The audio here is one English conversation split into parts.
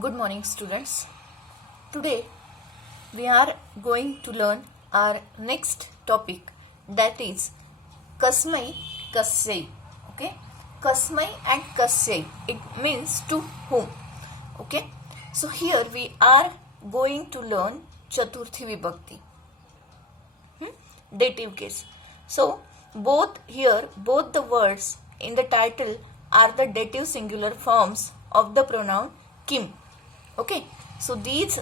Good morning, students. Today we are going to learn our next topic, that is Kasmai Kasyai. Okay, Kasmai and Kasyai, it means to whom. Okay, so here we are going to learn Chaturthi Vibhakti, dative case. So both the words in the title are the dative singular forms of the pronoun kim. Okay, so these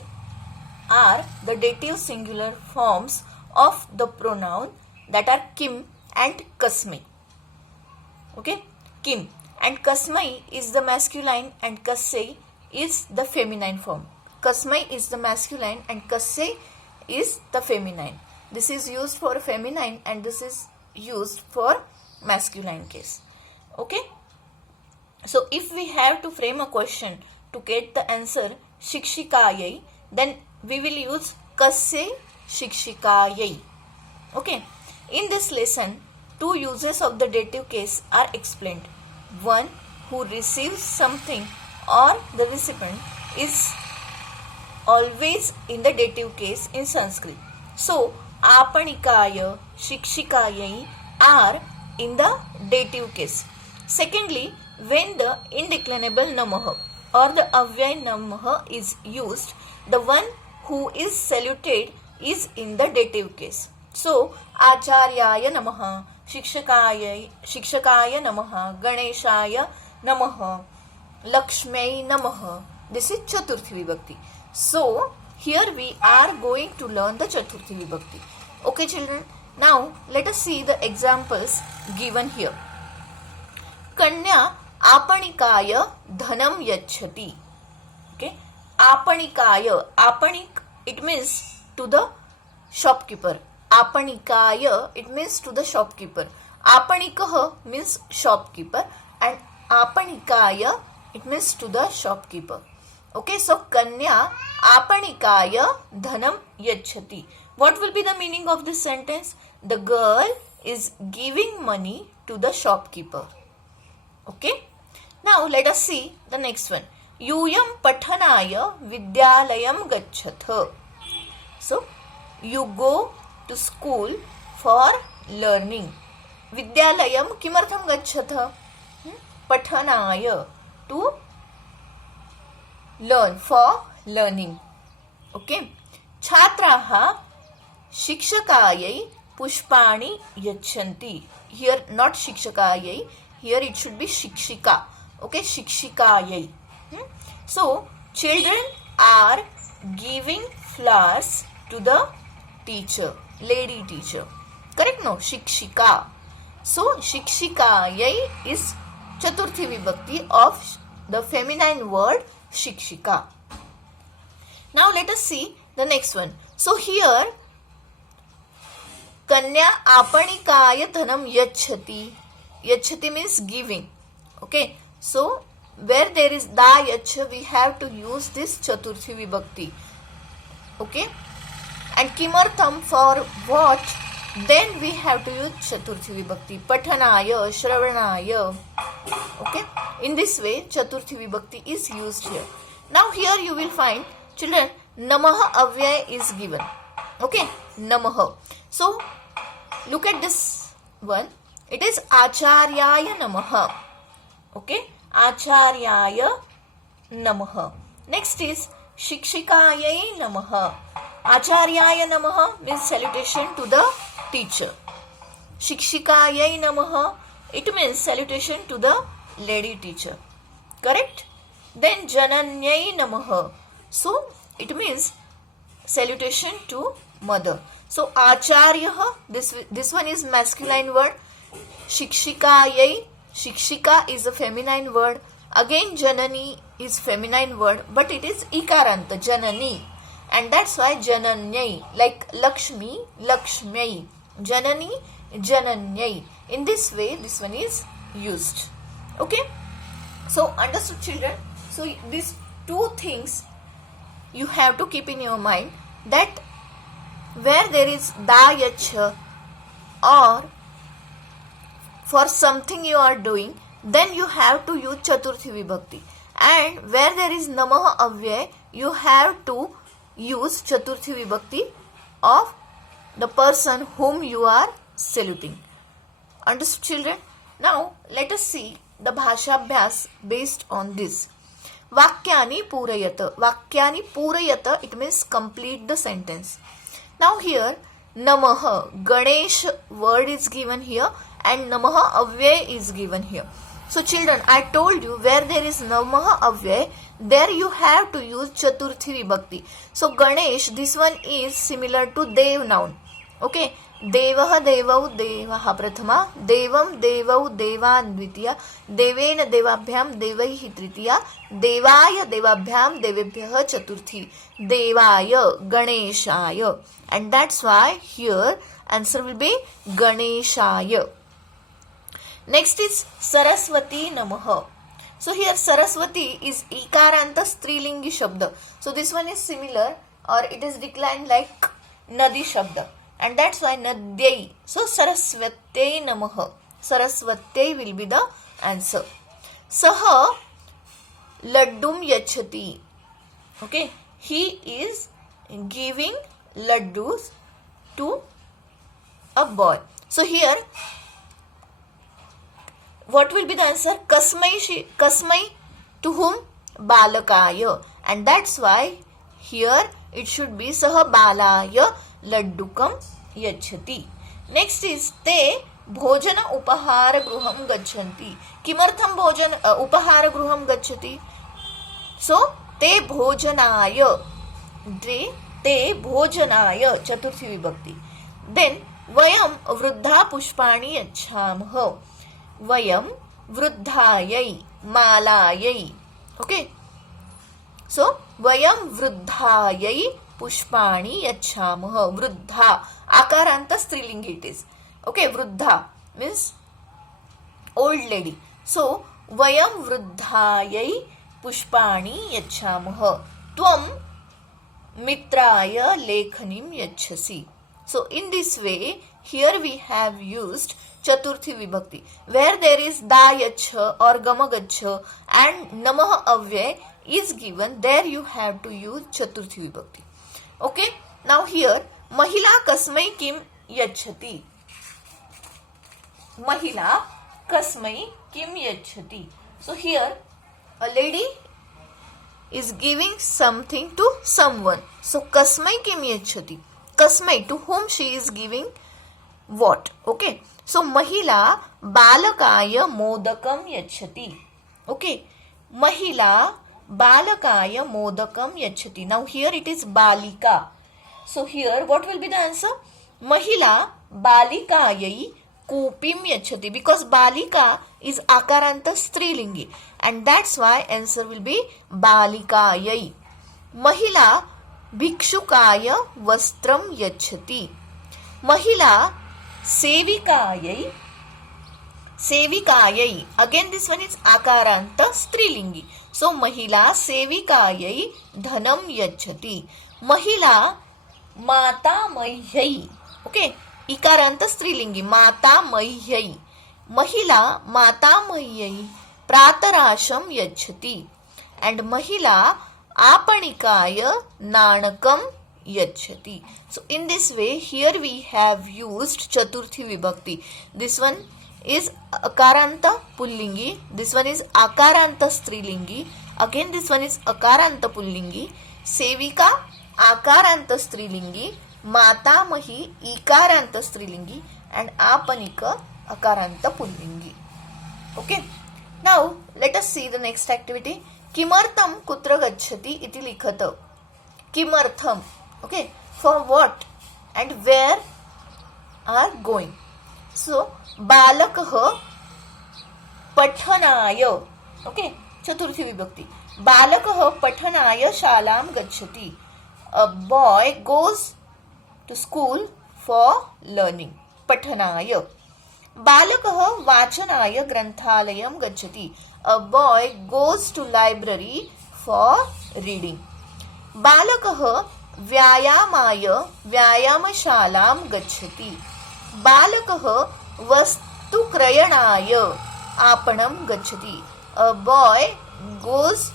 are the dative singular forms of the pronoun that are kim and kasmai. Okay, kim and kasmai is the masculine and kasyai is the feminine form. Kasmai is the masculine and kasyai is the feminine. This is used for feminine and this is used for masculine case. Okay, so if we have to frame a question to get the answer shikshikayai, then we will use kasyai shikshikayai. Okay, in this lesson, two uses of the dative case are explained. One, who receives something or the recipient is always in the dative case in Sanskrit. So, apanikaya, shikshikayai are in the dative case. Secondly, when the indeclinable namah or the avyay namah is used, the one who is saluted is in the dative case. So, acharyaya namah, shikshakaya namah, ganeshaya namah, lakshmai namah. This is Chaturthi Vibhakti. So, here we are going to learn the Chaturthi Vibhakti. Okay, children. Now, let us see the examples given here. Kanya आपणिकाय धनम यच्छति. Okay, आपणिकाय, आपणिक it means to the shopkeeper. आपणिकाय it means to the shopkeeper. आपणिकः means shopkeeper and आपणिकाय it means to the shopkeeper. Okay, so kanya आपणिकाय dhanam yachati. What will be the meaning of this sentence? The girl is giving money to the shopkeeper. Okay, now let us see the next one. Yuyam pathanaya vidyalayam gachatha. So, you go to school for learning. Vidyalayam kimartham gachatha? Pathanaya, to learn, for learning. Okay. Chhatraha shikshakayai pushpani yachanti. Here not shikshakayai, here it should be shikshika. Okay, shikshikayai. So, children are giving flowers to the teacher, lady teacher. Correct? No, shikshika. So, shikshikayai is Chaturthi Vibhakti of the feminine word shikshika. Now, let us see the next one. So, here, Kanya apanikaya dhanam yachati. Yachati means giving. Okay, so where there is da yacha, we have to use this Chaturthi Vibhakti. Okay, and kimartham, for what, then we have to use Chaturthi Vibhakti. Pathanaya, shravanaya. Okay, in this way Chaturthi Vibhakti is used here. Now here you will find, children, namaha avyay is given. Okay, namaha. So look at this one. It is acharyaya namaha. Okay, acharyaya namaha. Next is shikshikayai namaha. Acharyaya namaha means salutation to the teacher. Shikshikayai namaha, it means salutation to the lady teacher. Correct? Then jananyai namaha. So it means salutation to mother. So acharya, this one is masculine word. Shikshikayai, shikshika is a feminine word. Again janani is feminine word, but it is ikaranta, janani. And that's why jananyai, like Lakshmi, Lakshmai. Janani, jananyai. In this way, this one is used. Okay? So, understood, children? So, these two things you have to keep in your mind, that where there is da yacha or for something you are doing, then you have to use Chaturthi Vibhakti. and where there is namah avyay, you have to use chaturthi vibhakti of the person whom you are saluting. Understood, children? Now let us see the bhashabhyas based on this. Vakyani purayata. Vakyani purayata, it means complete the sentence. Now here Namaha, Ganesh word is given here and Namaha Avyay is given here. So children, I told you where there is Namaha Avyay, there you have to use Chaturthi Vibhakti. So Ganesh, this one is similar to Dev noun. Okay, Devaha Devau Devaha Prathama, Devam Devau Devan Dvitiya, Devena Devabhyam Devaihi Tritiya, Devaya Devabhyam Devebhyaha Chaturthi, Devaya Ganeshaya. And that's why here answer will be Ganeshaya. Next is Saraswati Namaha. So here Saraswati is Ikaranta Strilingi Shabda. So this one is similar or it is declined like Nadi Shabda. And that's why Nadyai. So Saraswati Namaha. Saraswati will be the answer. Saha Laddum Yachati. Okay. He is giving laddus to a boy. So here what will be the answer? Kasmai to whom? Balakaya. And that's why here it should be Saha Balaya Laddukam Yachati. Next is Te Bhojana Upahara Gruham Gachanti. Kimartham Bhojana Upahara Gruham Gachati. So Te Bhojanaya. Te Bhojanaya Chaturthi Vibhakti. Then Vayam Vruddha Pushpani Yachhamah. Vayam Vruddhayai Malayai. Okay. So Vayam Vruddhayai Pushpani Yachhamah. Vruddha. Akaranta strilingi it is. Okay. Vruddha means old lady. So Vayam Vruddhayai Pushpani Yachhamah. Tvam Mitraya Lekhanim Yachasi. So in this way, here we have used Chaturthi Vibhakti. Where there is Da Yacha or Gama Gacha and Namaha Avyay is given, there you have to use Chaturthi Vibhakti. Okay. Now here, Mahila Kasmai Kim Yachati. Mahila Kasmai Kim Yachati. So here, a lady is giving something to someone. So Kasmai Kim Yachati. Kasmai, to whom she is giving what? Okay. So Mahila Balakaya Modakam Yachati. Okay. Mahila Balakaya Modakam Yachati. Now here it is Balika. So here what will be the answer? Mahila Balikayai Kupim Yachati. Because Balika is Akaranta Strilingi. And that's why answer will be Balikayai. Mahila Bhikshukaya Vastram Yachati. Mahila Sevikayai. Sevikayai. Again this one is Akaranta Strilingi. So Mahila Sevikayai Dhanam Yachati. Mahila Mata Mahyai. Okay. Ikaranta Strilingi. Mata Mahyai. Mahila Mata Mahyai Pratarasham Yachati. And Mahila Apanikaya Nanakam Yachati. So in this way, here we have used Chaturthi Vibhakti. This one is Akaranta Pullingi. This one is Akaranta Strilingi. Again this one is Akaranta Pullingi. Sevika Akaranta Strilingi. Matamahi Ikaranta Strilingi. And Apanika Akaranta Pullingi. Okay. Now let us see the next activity. Kimartham kutra gacchati iti likhata. Kimartham. Okay. For what and where are going. So balakah pathanaya. Okay. Chaturthi Vibhakti. Balakah pathanaya shalam gacchati. A boy goes to school for learning. Pathanaya. Balakah vachanaya granthalayam gacchati. A boy goes to library for reading. Balakah vyayamaya vyayamashalam gacchati. Balakah vastu krayanaya apanam gacchati. A boy goes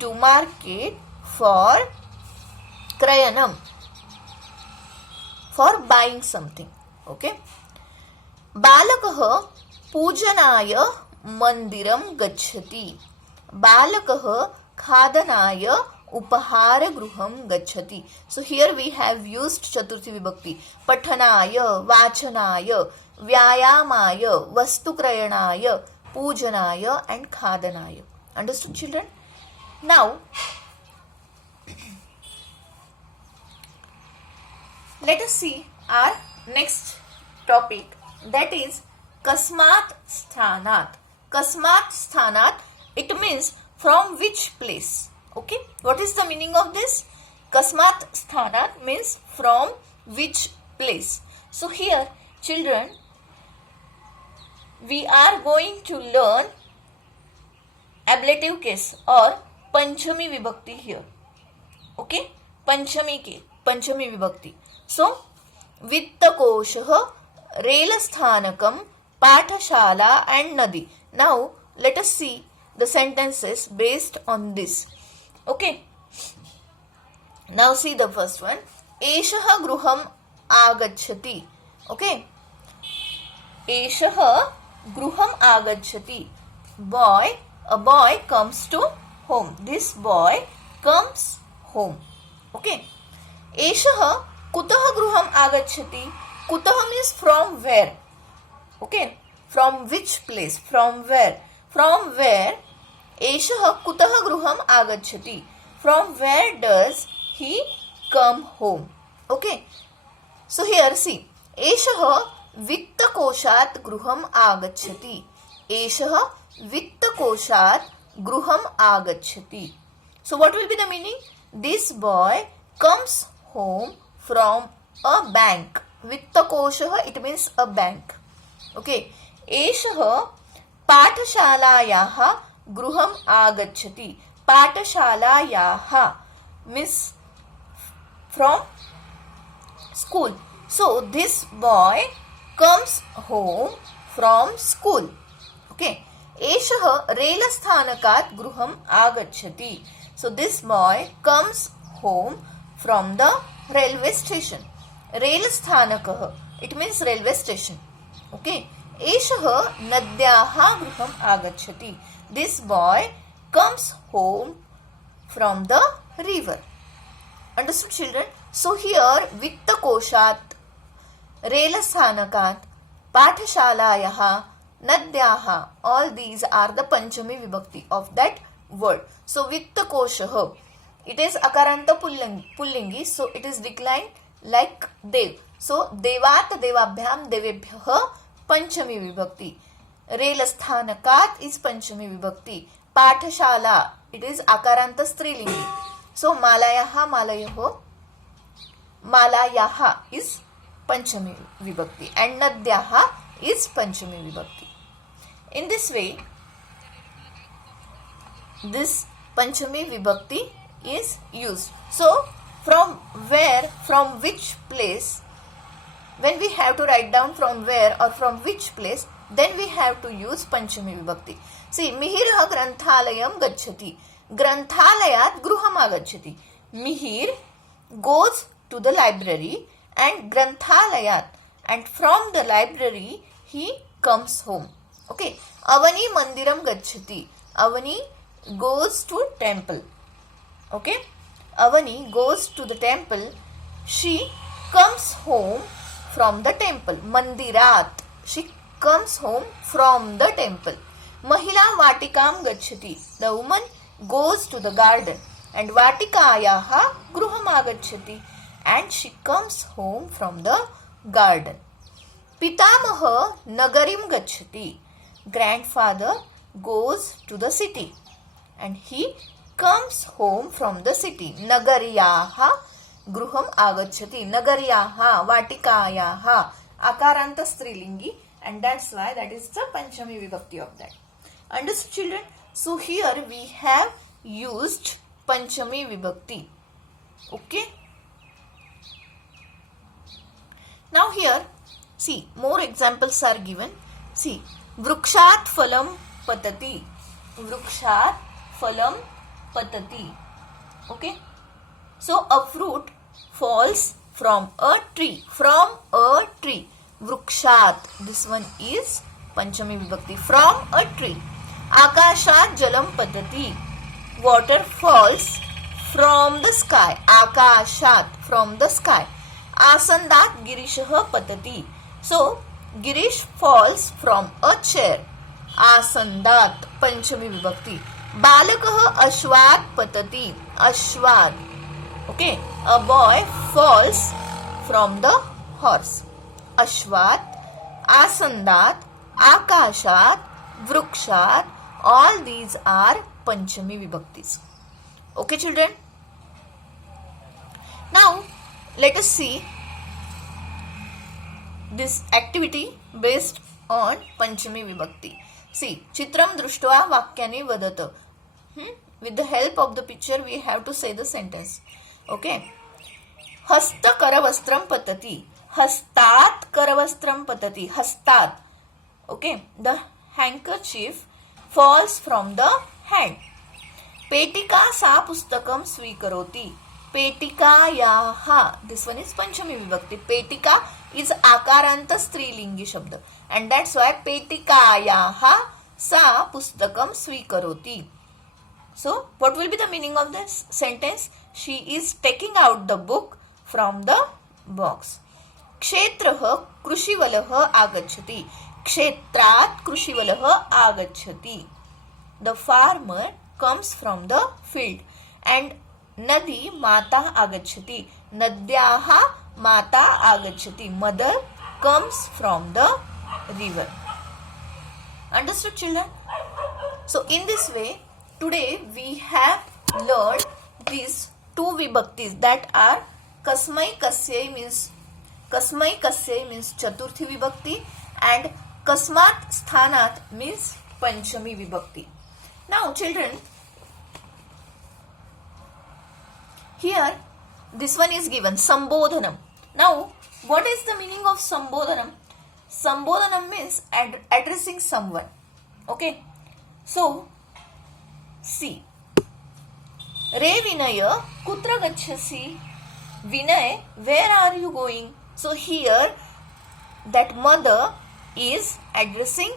to market for krayanam, for buying something. Okay. बालकः पूजनाय मंदिरं गच्छति. बालकः खादनाय उपहारगृहं गच्छति. So here we have used chaturthi vibhakti. पठनाय, वाचनाय, व्यायामाय, वस्तुक्रयणाय, पूजनाय and खादनाय. Understood, children? Now let us see our next topic, that is kasmat sthanat. Kasmat sthanat, it means from which place. Okay, what is the meaning of this? Kasmat sthanat means from which place. So here, children, we are going to learn ablative case or panchami vibhakti here. Okay, panchami vibhakti. So vittakoshah, रेलस्थानकम, पाठशाला and nadi. Now let us see the sentences based on this. Okay, now see the first one. एषः गृहम् आगच्छति. Okay, एषः गृहम् आगच्छति. A boy comes to home. This boy comes home. Okay. एषः कुतः गृहम् आगच्छति. Kutah means from where. Okay, from which place, from where. From where Eshah kutah gruham agachati. From where does he come home. Okay, so here see, Eshah vittakoshat gruham agachati. Eshah vittakoshat gruham agachati. So what will be the meaning? This boy comes home from a bank. वित्तकोशः, it means a bank. Okay. एषः पाठशालायाः गृहम् आगच्छति. पाठशालायाः means from school. So this boy comes home from school. Okay. एषः रेलस्थानकात् गृहम् आगच्छति. So this boy comes home from the railway station. रेलस्थानकः, it means railway station. Okay. एषः नद्याः गृहम् आगच्छति. This boy comes home from the river. Understood, children? So here वित्तकोशात्, रेलस्थानकात्, पाठशालायाः, नद्याः, all these are the panchami vibhakti of that word. So vittakoshah, it is akaranta pullingi, so it is declined like dev. So devat devabhyam devebhyah panchami vibhakti. Relasthanakaat is panchami vibhakti. Pathashala, it is akaranta strilingi. So malayaha malayaho, malayaha is panchami vibhakti and nadyaha is panchami vibhakti. In this way, this panchami vibhakti is used. So from where, from which place, when we have to write down from where or from which place, then we have to use panchami vibhakti. See, Mihirah granthalayam gacchati. Granthalayat gruham agacchati. Mihir goes to the library and granthalayat, and from the library he comes home. Okay. Avani mandiram gacchati. Avani goes to temple. Okay. Avani goes to the temple. She comes home from the temple. Mandirat. She comes home from the temple. Mahila vatikam gacchati. The woman goes to the garden. And vatikayaha gruham agacchati. And she comes home from the garden. Pitamaha nagarim gacchati. Grandfather goes to the city. And he comes home from the city. Nagaryaha gruham agacchati. Nagaryaha vatikayaha akaranta strilingi, and that's why that is the panchami vibhakti of that. Understood, children? So here we have used panchami vibhakti. Okay. Now here, see, more examples are given. See, vrukshat phalam patati. Vrukshat Phalam patati. Okay. So a fruit falls from a tree. From a tree. Vrukshat. This one is Panchami Vibhakti. From a tree. Akashat jalam patati. Water falls from the sky. Akashat. From the sky. Asandat girishah patati. So Girish falls from a chair. Asandat. Panchami Vibhakti. Balakah ashwat patati. Ashwat. Okay. A boy falls from the horse. Ashwat, Asandat, Akashat, Vrukshat. All these are Panchami Vibhaktis. Okay, children? Now, let us see this activity based on Panchami Vibhakti. See, Chitram Društva Vakyani Vadata. With the help of the picture, we have to say the sentence. Okay. Hasta karavastram patati. Hastat karavastram patati. Hastat. Okay. The handkerchief falls from the hand. Petika sa pustakam svikaroti. Petikayaha. This one is Panchami Vibhakti. Petika is akaranta strilingi shabda. And that's why Petikayaha sa pustakam svikaroti. So, what will be the meaning of this sentence? She is taking out the book from the box. Kshetrah krushivalah agachati. Kshetrat krushivalah agachati. The farmer comes from the field. And Nadi mata agachati. Nadyaha mata agachati. Mother comes from the river. Understood, children? So, in this way, today we have learned these two vibhaktis that are Kasmai Kasyai means Chaturthi Vibhakti and Kasmat Sthanat means Panchami Vibhakti. Now children, here this one is given Sambodhanam. Now what is the meaning of Sambodhanam? Sambodhanam means addressing someone. Okay. So see. Re Vinaya, kutra gacchasi? Vinay, where are you going? So here, that mother is addressing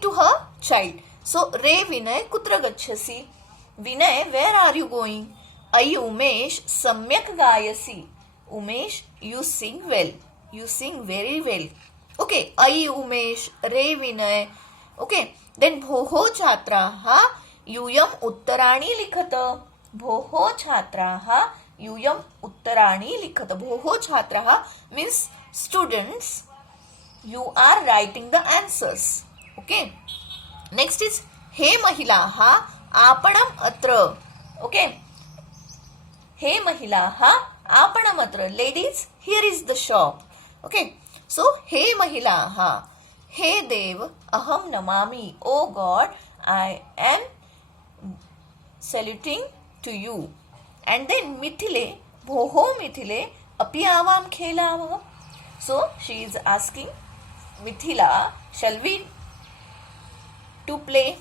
to her child. So Re Vinay, kutra gacchasi? Vinay, where are you going? Ay Umesh, samyak gayasi. Umesh, you sing well. You sing very well. Okay, Ay Umesh, Re Vinay. Okay, then Bhoho Chhatraha Yuyam Uttarani Likhata. Bhoho Chhatraha Yuyam Uttarani Likhata. Bhoho Chhatraha means students, you are writing the answers. Okay. Next is He Mahilaha Apanam Atra. Okay. He Mahilaha Apanam Atra. Ladies, here is the shop. Okay. So, He Mahilaha. He Dev, Aham Namami. Oh God, I am saluting to you. And then Mithile, Bhoho Mithile, Api Avam Khelavam. So she is asking Mithila, shall we to play?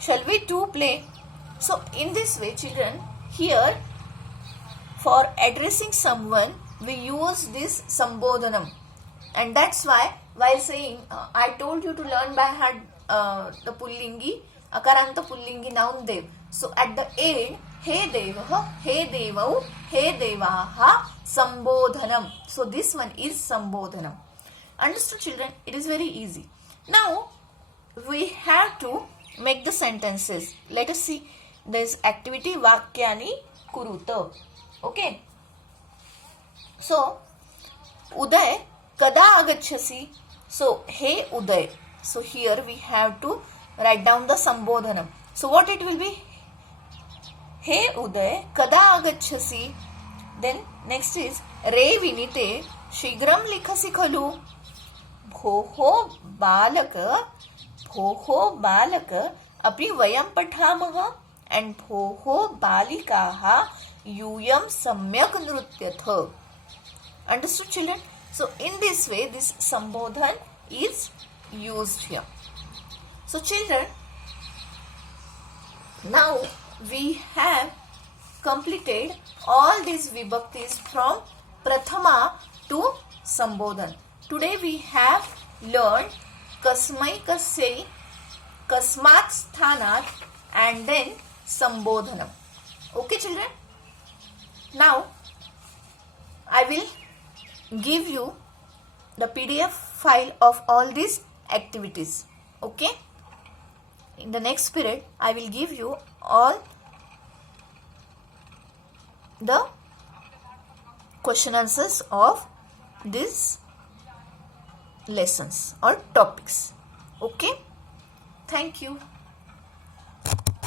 Shall we to play? So in this way, children, here for addressing someone, we use this Sambodhanam. And that's why while saying, I told you to learn by heart the Pullingi, Akaranta Pullingi noun Dev. So at the end, He Devaha, He Devau, He Devaha, Sambodhanam. So this one is Sambodhanam. Understood, children? It is very easy. Now, we have to make the sentences. Let us see. There is activity Vakyani Kuruta. Okay. So, Uday, Kada Agachasi. So, Hey Uday. So, here we have to write down the Sambodhanam. So, what it will be? Hey Uday, Kada Agachasi. Then, next is Re Vinite, Shigram Likhasi Khalu. Bhoho Balaka, Api Vayam Pathamah. And Bhoho Balikaha, Yuyam Samyak Nrutyatha. Understood, children? So, in this way, this Sambodhan is used here. So children, now we have completed all these vibhaktis from Prathama to Sambodhan. Today we have learned Kasmai Kasya, Kasmat Sthanat and then Sambodhanam. Okay children? Now I will give you the PDF file of all these activities. Okay? In the next period, I will give you all the question answers of these lessons or topics. Okay? Thank you.